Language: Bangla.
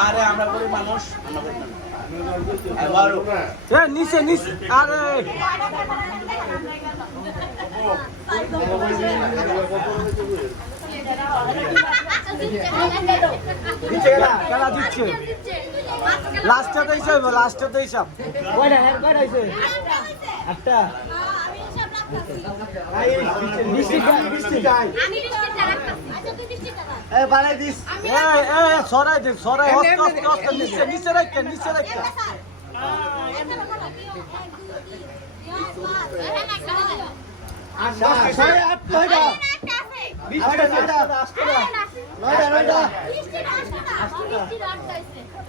আরে আমরা গরিব মানুষ, নিচে নিচে আরে খেলা দিচ্ছে লাস্টে হিসাব লাস্টে হিসাব আটটা সরাই দিন সরাই নিচে নিচে রাখতে নিচে রাখতে আট